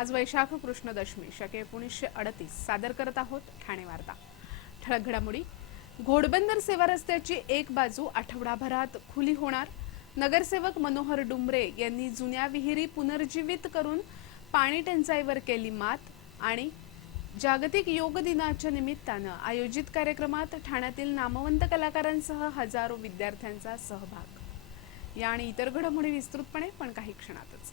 आज वैशाख कृष्ण दशमी शके एकोणीसशे अडतीस. सादर करत आहोत ठाणे वार्ता. ठळक घडामोडी. घोडबंदर सेवा रस्त्याची एक बाजू आठवडाभरात खुली होणार. नगरसेवक मनोहर डुंबरे यांनी जुन्या विहिरी पुनर्जीवित करून पाणी टंचाईवर केली मात आणि जागतिक योग दिनाच्या निमित्तानं आयोजित कार्यक्रमात ठाण्यातील नामवंत कलाकारांसह हजारो विद्यार्थ्यांचा सहभाग. या आणि इतर घडामोडी विस्तृतपणे पण काही क्षणातच.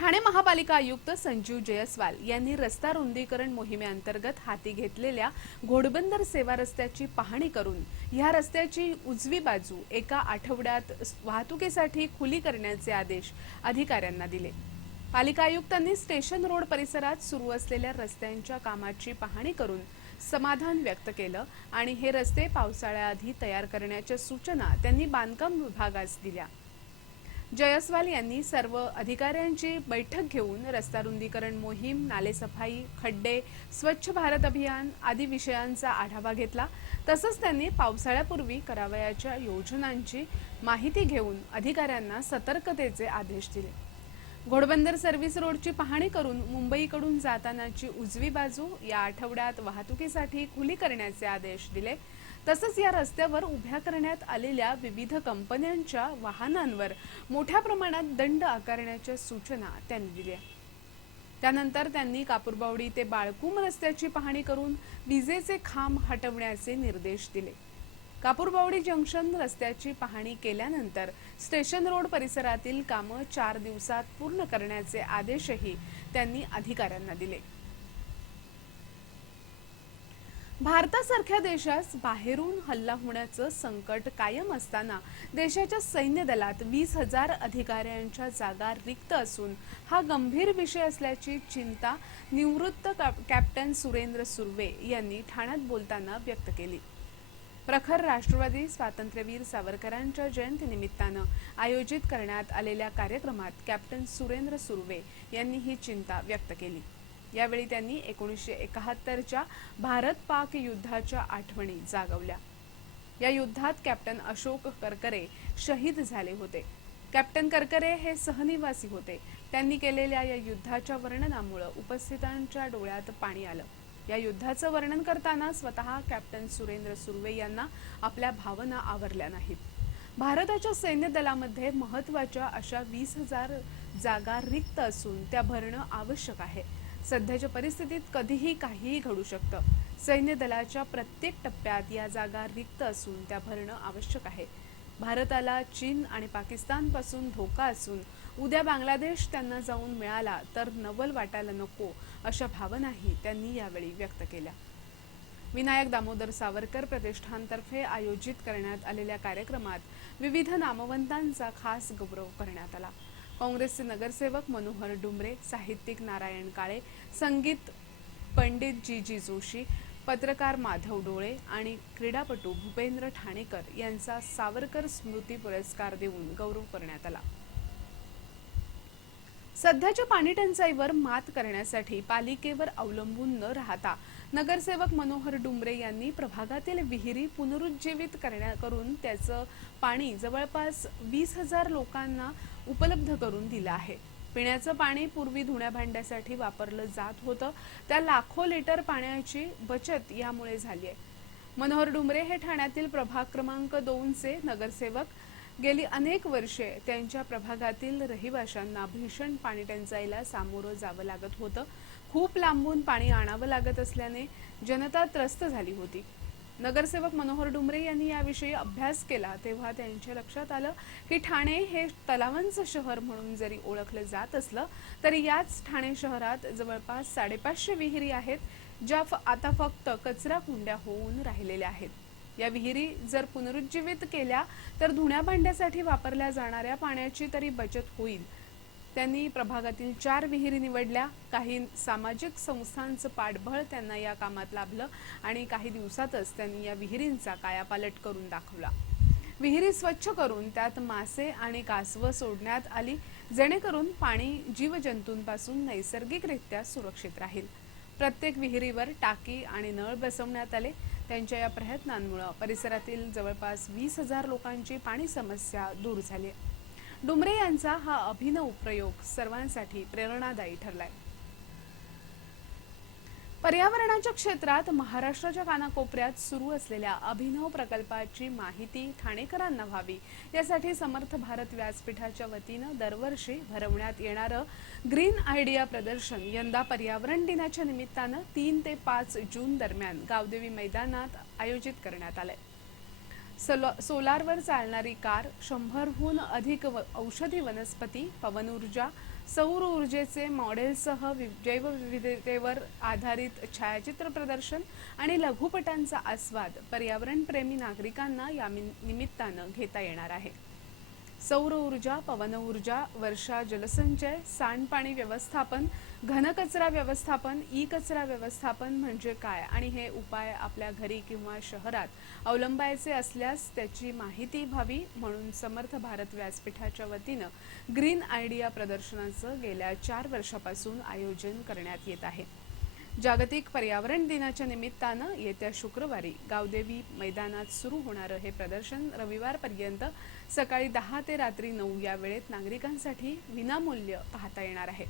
ठाणे महापालिका आयुक्त संजीव जयस्वाल यांनी रस्ता रुंदीकरण मोहिमेअंतर्गत हाती घेतलेल्या घोडबंदर सेवा रस्त्याची पाहणी करून ह्या रस्त्याची उजवी बाजू एका आठवड्यात वाहतुकीसाठी खुली करण्याचे आदेश अधिकाऱ्यांना दिले. पालिका आयुक्तांनी स्टेशन रोड परिसरात सुरू असलेल्या रस्त्यांच्या कामाची पाहणी करून समाधान व्यक्त केलं आणि हे रस्ते पावसाळ्याआधी तयार करण्याच्या सूचना त्यांनी बांधकाम विभागास दिल्या. जयस्वाल यांनी सर्व अधिकाऱ्यांची बैठक घेऊन रस्ता रुंदीकरण मोहीम नालेसफाई खड्डे स्वच्छ भारत अभियान आदी विषयांचा आढावा घेतला. तसंच त्यांनी पावसाळ्यापूर्वी करावयाच्या योजनांची माहिती घेऊन अधिकाऱ्यांना सतर्कतेचे आदेश दिले. घोडबंदर सर्व्हिस रोडची पाहणी करून मुंबईकडून जातानाची उजवी बाजू या आठवड्यात वाहतुकीसाठी खुली करण्याचे आदेश दिले. तसंच या रस्त्यावर उभ्या करण्यात आलेल्या विविध कंपन्यांच्या वाहनांवर मोठ्या प्रमाणात दंड आकारण्याच्या सूचना त्यांनी दिल्या. त्यानंतर त्यांनी कापूरबावडी ते बाळकुम रस्त्याची पाहणी करून विजेचे खांब हटवण्याचे निर्देश दिले. कापूरबावडी जंक्शन रस्त्याची पाहणी केल्यानंतर स्टेशन रोड परिसरातील कामं चार दिवसात पूर्ण करण्याचे आदेशही त्यांनी अधिकाऱ्यांना दिले. भारतासारख्या देशास बाहेरून हल्ला होण्याचं संकट कायम असताना देशाच्या सैन्य दलात वीस हजार अधिकाऱ्यांच्या जागा रिक्त असून हा गंभीर विषय असल्याची चिंता निवृत्त कॅप- कॅप्टन सुरेंद्र सुर्वे यांनी ठाण्यात बोलताना व्यक्त केली. प्रखर राष्ट्रवादी स्वातंत्र्यवीर सावरकरांच्या जयंतीनिमित्तानं आयोजित करण्यात आलेल्या कार्यक्रमात कॅप्टन सुरेंद्र सुर्वे यांनी ही चिंता व्यक्त केली. यावेळी त्यांनी एकोणीसशे एकाहत्तरच्या भारत पाक युद्धाच्या आठवणी जागवल्या. या युद्धात कॅप्टन अशोक करकरे शहीद झाले होते. कॅप्टन करकरे हे सहनिवासी होते. त्यांनी केलेल्या या युद्धाच्या वर्णनामुळे उपस्थितांच्या डोळ्यात पाणी आलं. या युद्धाचं वर्णन करताना स्वतः कॅप्टन सुरेंद्र सुर्वे यांना आपल्या भावना आवरल्या नाहीत. भारताच्या सैन्य दलामध्ये महत्त्वाच्या अशा वीस हजार जागा रिक्त असून त्या भरणं आवश्यक आहे. सध्याच्या परिस्थितीत कधीही काहीही घडू शकतं. सैन्य दलाच्या प्रत्येक टप्प्यात या जागा रिक्त असून त्या भरणं आवश्यक आहे. भारताला चीन आणि पाकिस्तानपासून धोका असून उद्या बांगलादेश त्यांना जाऊन मिळाला तर नवल वाटायला नको अशा भावनाही त्यांनी यावेळी व्यक्त केल्या. विनायक दामोदर सावरकर प्रतिष्ठानतर्फे आयोजित करण्यात आलेल्या कार्यक्रमात विविध नामवंतांचा खास गौरव करण्यात आला. काँग्रेसचे नगरसेवक मनोहर डुमरे साहित्यिक नारायण काळे संगीत पंडित जी जी जोशी पत्रकार माधव डोळे आणि क्रीडापटू भूपेंद्र ठाणेकर यांचा सावरकर स्मृती पुरस्कार देऊन गौरव करण्यात आला. सध्याच्या पाणी टंचाईवर मात करण्यासाठी पालिकेवर अवलंबून न राहता नगरसेवक मनोहर डुमरे यांनी प्रभागातील विहिरी पुनरुज्जीवित करण्या करून त्याचं पाणी जवळपास वीस हजार लोकांना उपलब्ध करून दिलं आहे. पिण्याचं पाणी पूर्वी धुण्या भांड्यासाठी वापरलं जात होतं. त्या लाखो लिटर पाण्याची बचत यामुळे झाली आहे. मनोहर डुमरे हे ठाण्यातील प्रभाग क्रमांक दोनचे नगरसेवक. गेली अनेक वर्षे त्यांच्या प्रभागातील रहिवाशांना भीषण पाणी टंचाईला सामोरं जावं लागत होतं. खूप लांबून पाणी आणावं लागत असल्याने जनता त्रस्त झाली होती. नगरसेवक मनोहर डुमरे यांनी याविषयी अभ्यास केला तेव्हा त्यांच्या लक्षात आलं की ठाणे हे तलावांचं शहर म्हणून जरी ओळखलं जात असलं तरी याच ठाणे शहरात जवळपास साडेपाचशे विहिरी आहेत ज्या फ- आता फक्त कचरा कुंड्या होऊन राहिलेल्या आहेत. या विहिरी जर पुनरुज्जीवित केल्या तर धुण्या भांड्यासाठी वापरल्या जाणाऱ्या पाण्याची तरी बचत होईल. त्यांनी प्रभागातील चार विहिरी निवडल्या. काही सामाजिक संस्थांचं पाठबळ त्यांना या कामात लाभलं आणि काही दिवसातच त्यांनी या विहिरींचा कायापालट करून दाखवला. विहिरी स्वच्छ करून त्यात मासे आणि कासवं सोडण्यात आली. जेणेकरून पाणी जीवजंतूंपासून नैसर्गिकरित्या सुरक्षित राहील. प्रत्येक विहिरीवर टाकी आणि नळ बसवण्यात आले. त्यांच्या या प्रयत्नांमुळे परिसरातील जवळपास वीस हजार लोकांची पाणी समस्या दूर झाली. आहे डुमरे यांचा हा अभिनव प्रयोग सर्वांसाठी प्रेरणादायी ठरलाय. पर्यावरणाच्या क्षेत्रात महाराष्ट्राच्या कानाकोपऱ्यात सुरू असलेल्या अभिनव प्रकल्पाची माहिती ठाणेकरांना व्हावी. यासाठी समर्थ भारत व्यासपीठाच्या वतीनं दरवर्षी भरवण्यात येणारं ग्रीन आयडिया प्रदर्शन यंदा पर्यावरण दिनाच्या निमित्तानं तीन ते पाच जून दरम्यान गावदेवी मैदानात आयोजित करण्यात आलंय. सलो सोलारवर चालणारी कार शंभरहून अधिक व- औषधी वनस्पती पवन ऊर्जा सौर ऊर्जेचे मॉडेलसह वि- जैवविविधतेवर आधारित छायाचित्र प्रदर्शन आणि लघुपटांचा आस्वाद पर्यावरणप्रेमी नागरिकांना या निमित्तानं घेता येणार आहे. सौर ऊर्जा पवन ऊर्जा वर्षा जलसंचय सांडपाणी व्यवस्थापन घनकचरा व्यवस्थापन ई कचरा व्यवस्थापन म्हणजे काय? आणि हे उपाय आपल्या घरी किंवा शहरात अवलंबायचे असल्यास त्याची माहिती व्हावी म्हणून समर्थ भारत व्यासपीठाच्या वतीनं ग्रीन आयडिया प्रदर्शनाचं गेल्या चार वर्षापासून आयोजन करण्यात येत आहे. जागतिक पर्यावरण दिनाच्या निमित्तानं येत्या शुक्रवारी गावदेवी मैदानात सुरू होणारं हे प्रदर्शन रविवारपर्यंत सकाळी दहा ते रात्री नऊ या वेळेत नागरिकांसाठी विनामूल्य पाहता येणार आहे.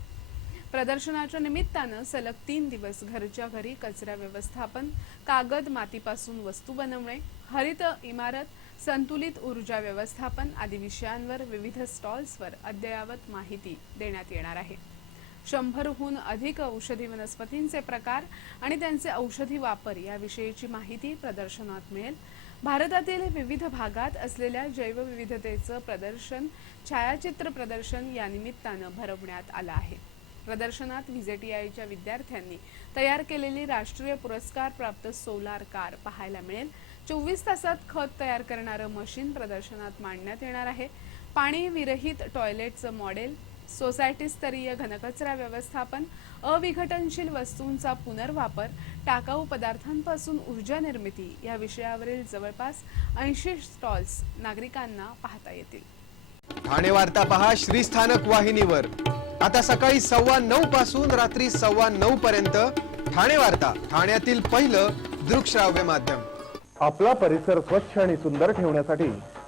प्रदर्शनाच्या निमित्तानं सलग तीन दिवस घरच्या घरी कचरा व्यवस्थापन कागद मातीपासून वस्तू बनवणे हरित इमारत संतुलित ऊर्जा व्यवस्थापन आदी विषयांवर विविध स्टॉल्सवर अद्ययावत माहिती देण्यात येणार आहे. शंभरहून अधिक औषधी वनस्पतींचे प्रकार आणि त्यांचे औषधी वापर याविषयीची माहिती प्रदर्शनात मिळेल. भारतातील विविध भागात असलेल्या जैवविविधतेचं प्रदर्शन छायाचित्र प्रदर्शन या निमित्तानं भरवण्यात आलं आहे. प्रदर्शनात व्हिजेटीआयच्या विद्यार्थ्यांनी तयार केलेली राष्ट्रीय पुरस्कार प्राप्त सोलार कार पाहायला मिळेल. चोवीस तासात खत तयार करणारं मशीन प्रदर्शनात मांडण्यात येणार आहे. पाणी विरहित टॉयलेटचं मॉडेल सोसायटी स्तरीय घनकचरा व्यवस्थापन अविघटनशील वस्तूंचा पुनर्वापर टाकाऊ पदार्थांपासून ऊर्जा निर्मिती या विषयावरील जवळपास ऐंशी स्टॉल्स नागरिकांना पाहता येतील. ठाणे वार्ता पहा श्रीस्थानक वाहिनीवर. आता सकाळी सव्वा नऊ पासून रात्री सव्वा नऊ पर्यंत ठाणे वार्ता ठाण्यातील पहिलं दृकश्राव्य माध्यम. आपला परिसर स्वच्छ आणि सुंदर ठेवण्यासाठी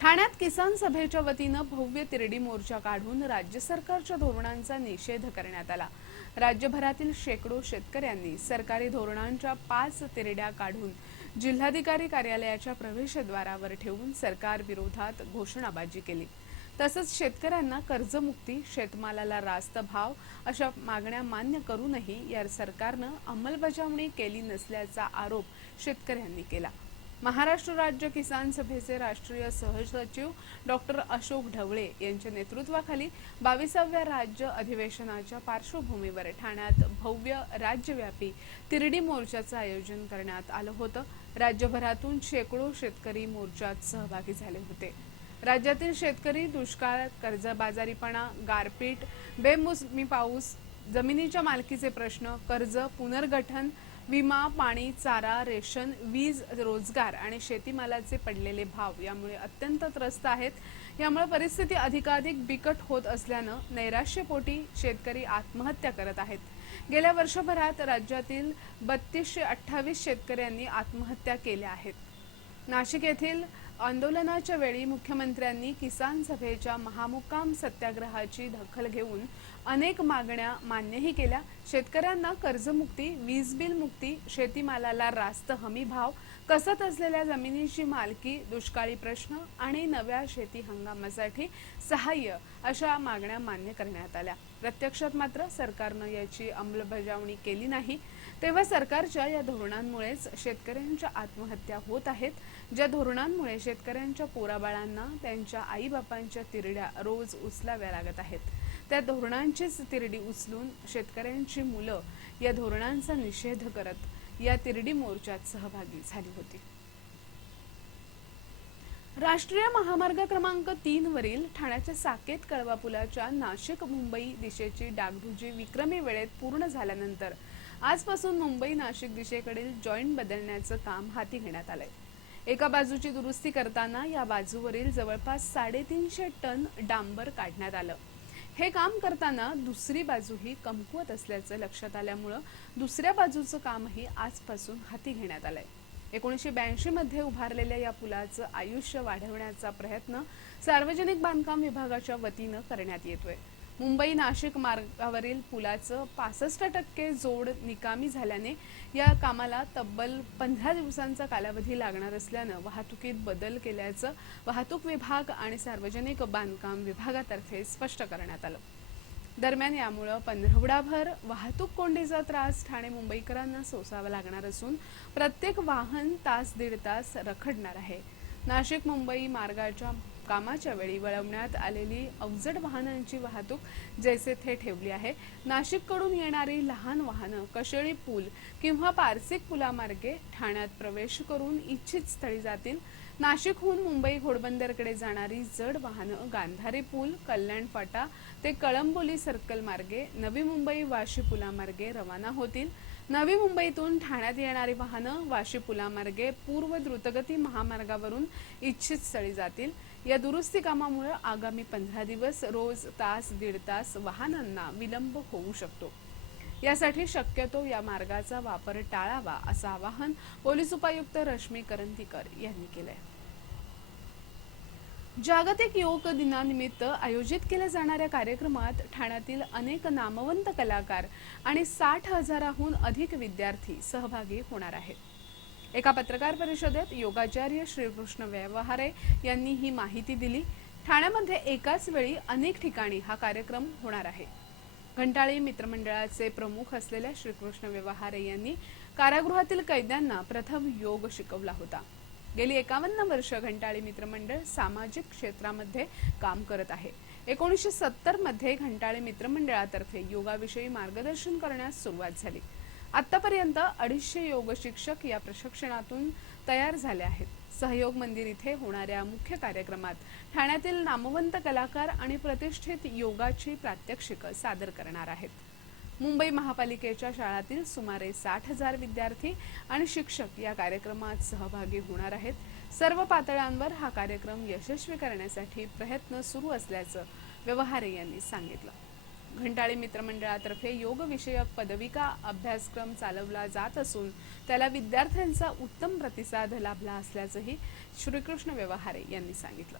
ठाण्यात किसान सभेच्या वतीनं भव्य तिरडी मोर्चा काढून राज्य सरकारच्या धोरणांचा निषेध करण्यात आला. राज्यभरातील शेकडो शेतकऱ्यांनी सरकारी धोरणांच्या पाच तिरड्या काढून जिल्हाधिकारी कार्यालयाच्या प्रवेशद्वारावर ठेवून सरकार विरोधात घोषणाबाजी केली. तसंच शेतकऱ्यांना कर्जमुक्ती शेतमालाला रास्त भाव अशा मागण्या मान्य करूनही या सरकारनं अंमलबजावणी केली नसल्याचा आरोप शेतकऱ्यांनी केला. महाराष्ट्र राज्य किसान सभेचे राष्ट्रीय सहसचिव डॉक्टर अशोक ढवळे यांच्या नेतृत्वाखाली बावीसाव्या राज्य अधिवेशनाच्या पार्श्वभूमीवर ठाण्यात भव्य राज्यव्यापी तिरडी मोर्चाचं आयोजन करण्यात आलं होतं. राज्यभरातून शेकडो शेतकरी मोर्चात सहभागी झाले होते. राज्यातील शेतकरी दुष्काळ कर्जबाजारीपणा गारपीट बेमोसमी पाऊस जमिनीच्या मालकीचे प्रश्न कर्ज पुनर्गठन विमा पाणी चारा रेशन वीज रोजगार आणि शेतीमालाचे पडलेले भाव यामुळे अत्यंत त्रस्त आहेत. यामुळे परिस्थिती अधिकाधिक बिकट होत असल्यानं नैराश्यपोटी शेतकरी आत्महत्या करत आहेत. गेल्या वर्षभरात राज्यातील बत्तीसशे अठ्ठावीस शेतकऱ्यांनी आत्महत्या केल्या आहेत. नाशिक येथील आंदोलनाच्या वेळी मुख्यमंत्र्यांनी किसान सभेच्या महामुक्काम सत्याग्रहाची दखल घेऊन अनेक मागण्या मान्यही केल्या. शेतकऱ्यांना कर्जमुक्ती वीज बिल मुक्ती शेतीमालाला रास्त हमी भाव कसत असलेल्या जमिनीची मालकी दुष्काळी प्रश्न आणि नव्या शेती हंगामासाठी सहाय्य अशा मागण्या मान्य करण्यात आल्या. प्रत्यक्षात मात्र सरकारनं याची अंमलबजावणी केली नाही. तेव्हा सरकारच्या या धोरणांमुळेच शेतकऱ्यांच्या आत्महत्या होत आहेत. ज्या धोरणांमुळे शेतकऱ्यांच्या पोराबाळांना त्यांच्या आईबापांच्या तिरड्या रोज उचलाव्या लागत आहेत. त्या धोरणांचीच तिरडी उचलून शेतकऱ्यांची मुलं या धोरणांचा निषेध करत या तिरडी मोर्चात सहभागी झाली होती. राष्ट्रीय महामार्ग क्रमांक तीन वरील ठाण्याच्या साकेत कळवा पुलाच्या नाशिक मुंबई दिशेची डागडुजी विक्रमी वेळेत पूर्ण झाल्यानंतर आजपासून मुंबई नाशिक दिशेकडील जॉईंट बदलण्याचं काम हाती घेण्यात आलंय. एका बाजूची दुरुस्ती करताना या बाजूवरील जवळपास साडेतीनशे टन डांबर काढण्यात आलं. हे काम करताना दुसरी बाजूही कमकुवत असल्याचं लक्षात आल्यामुळं दुसऱ्या बाजूचं कामही आजपासून हाती घेण्यात आलंय. एकोणीसशे ब्याऐंशी मध्ये उभारलेल्या या पुलाचं आयुष्य वाढवण्याचा प्रयत्न सार्वजनिक बांधकाम विभागाच्या वतीनं करण्यात येतोय. मुंबई नाशिक मार्गावरील पुलाचं पासष्ट टक्के जोड निकामी झाल्याने या कामाला तब्बल पंधरा दिवसांचा कालावधी लागणार असल्यानं वाहतुकीत बदल केल्याचं वाहतूक विभाग आणि सार्वजनिक बांधकाम विभागातर्फे स्पष्ट करण्यात आलं. दरम्यान यामुळं पंधरवडाभर वाहतूक कोंडीचा त्रास ठाणे मुंबईकरांना सोसावा लागणार असून प्रत्येक वाहन तास दीड तास रखडणार आहे. नाशिक मुंबई मार्गाच्या कामाच्या वेळी वळवण्यात आलेली अवजड वाहनांची वाहतूक जैसे थे ठेवली आहे. नाशिककडून येणारी लहान वाहनं कशेळी पूल किंवा पारसिक पुलामार्गे ठाण्यात प्रवेश करून इच्छित स्थळी जातील. नाशिकहून मुंबई घोडबंदरकडे जाणारी जड वाहनं गांधारी पूल कल्याण फाटा ते कळंबोली सर्कल मार्गे नवी मुंबई वाशी पुलामार्गे रवाना होतील. नवी मुंबईतून ठाण्यात येणारी वाहनं वाशी पुलामार्गे पूर्व द्रुतगती महामार्गावरून इच्छित स्थळी जातील. या दुरुस्ती कामामुळे आगामी पंधरा दिवस रोज तास दीड तास वाहनांना विलंब होऊ शकतो. यासाठी शक्यतो या मार्गाचा वापर टाळावा असं आवाहन पोलीस उपायुक्त रश्मी करंदीकर यांनी केलंय. जागतिक योग दिनानिमित्त आयोजित केल्या जाणाऱ्या कार्यक्रमात ठाण्यातील अनेक नामवंत कलाकार आणि साठ हजाराहून अधिक विद्यार्थी सहभागी होणार आहेत. एका पत्रकार परिषदेत योगाचार्य श्रीकृष्ण व्यवहारे यांनी ही माहिती दिली. ठाण्यामध्ये एकाच वेळी अनेक ठिकाणी हा कार्यक्रम होणार आहे. घंटाळी मित्रमंडळाचे प्रमुख असलेल्या श्रीकृष्ण व्यवहारे यांनी कारागृहातील कैद्यांना प्रथम योग शिकवला होता. गेली एकावन्न वर्ष घंटाळी मित्रमंडळ सामाजिक क्षेत्रामध्ये काम करत आहे. एकोणीसशे सत्तरमध्ये घंटाळी मित्रमंडळातर्फे योगाविषयी मार्गदर्शन करण्यास सुरुवात झाली. आतापर्यंत अडीचशे योग शिक्षक या प्रशिक्षणातून तयार झाले आहेत. सहयोग मंदिर इथे होणाऱ्या मुख्य कार्यक्रमात ठाण्यातील नामवंत कलाकार आणि प्रतिष्ठित योगाची प्रात्यक्षिकं सादर करणार आहेत. मुंबई महापालिकेच्या शाळातील सुमारे साठ हजार विद्यार्थी आणि शिक्षक या कार्यक्रमात सहभागी होणार आहेत. सर्व पातळ्यांवर हा कार्यक्रम यशस्वी करण्यासाठी प्रयत्न सुरू असल्याचं व्यवहारे यांनी सांगितलं. घंटाळे मित्रमंडळातर्फे योगविषयक पदविका अभ्यासक्रम चालवला जात असून त्याला विद्यार्थ्यांचा उत्तम प्रतिसाद लाभला असल्याचंही श्रीकृष्ण व्यवहारे यांनी सांगितलं.